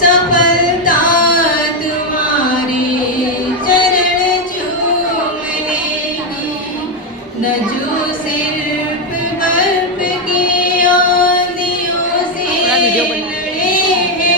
सफलता तुम्हारे चरण चूम लेगी। न जो सिर्फ बर्फ की आंधियों से लड़े हैं